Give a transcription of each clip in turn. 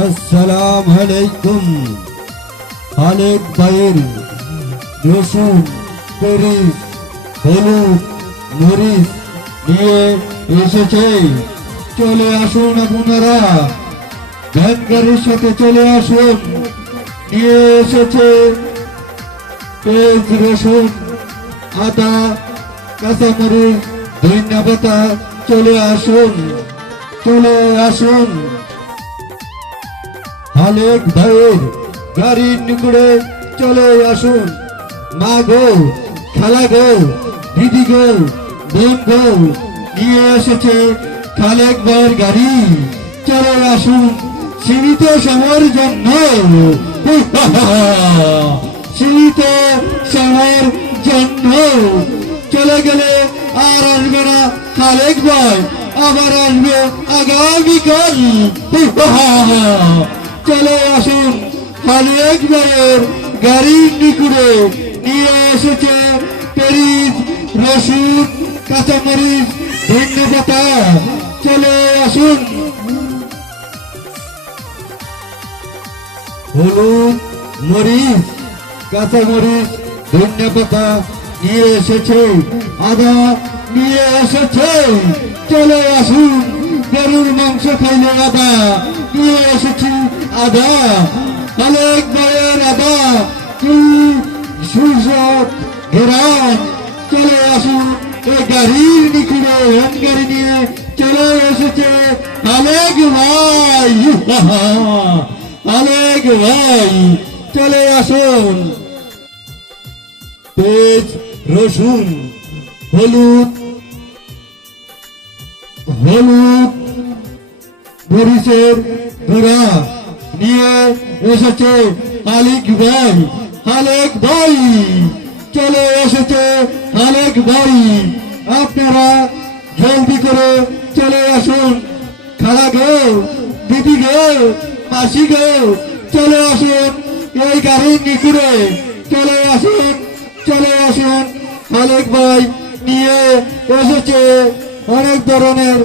আসসালামু আলাইকুম। খালেক ভাইয়ের রসুন, পেঁয়াজ, হলুদ, মরিচ নিয়ে এসেছে। চলে আসুন আপনারা, ভ্যান গাড়ির সাথে চলে আসুন। নিয়ে এসেছে পেঁয়াজ, রসুন, আদা, কাঁচামরিচ, ধনিয়া পাতা। চলে আসুন, চলে আসুন। খালেক ভাইয়ের গাড়ির নিকটে চলে আসুন। মা গো, খালা গো, দিদি গো, বোন গো, নিয়ে এসেছে খালেক ভাইয়ের গাড়ি। চলে আসুন সীমিত সময়ের জন্য, সীমিত সময়ের জন্য। চলে গেলে আর আসবে না খালেক ভাই, আবার আসবে আগামীকাল। চলে আসুন খালেক ভাইয়ের গাড়ির নিকটে। নিয়ে এসেছে পেঁয়াজ, রসুন, কাঁচামরিচ, ধনিয়া পাতা। চলে আসুন। হলুদ, মরিচ, কাঁচামরিচ, ধনিয়া পাতা নিয়ে এসেছে, আদা নিয়ে এসেছে। চলে আসুন। গরুর মাংস খাইলে আদা নিয়ে এসেছি, আদা। খালেক ভাইয়ের আদা কি সুস্বাদ ঘেরান। চলে আসুন এই গাড়ির নিকটে। ভ্যান গাড়ি নিয়ে চলে এসেছে খালেক ভাই। খালেক ভাই, চলে আসুন। পেঁয়াজ, রসুন, হলুদ, মরিচের গুঁড়া নিয়ে এসেছে খালেক ভাই। খালেক ভাই, চলে এসেছে খালেক ভাই। আপনারা জলদি করে চলে আসুন। খালা গো, দিদি গো, মাসি গো, চলে আসুন এই গাড়ির নিকটে। চলে আসুন, চলে আসুন। খালেক ভাই নিয়ে এসেছে অনেক ধরনের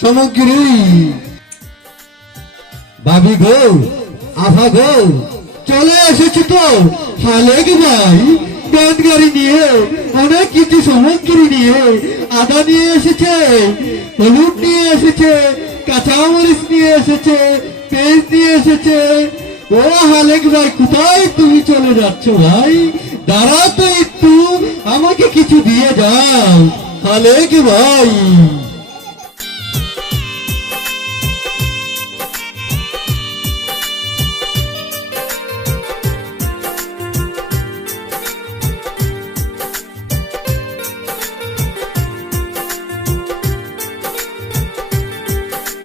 সামগ্রী। ভাবি গো, আফা গো, চলে এসেছে তো খালেক ভাই ভ্যান গাড়ি নিয়ে অনেক কিছু সামগ্রী নিয়ে। আদা নিয়ে এসেছে, হলুদ নিয়ে এসেছে, কাঁচামরিচ নিয়ে এসেছে, পেঁয়াজ নিয়ে এসেছে। ও খালেক ভাই, কোথায় তুমি চলে যাচ্ছ ভাই? দাঁড়া তো একটু, আমাকে কিছু দিয়ে যাও খালেক ভাই।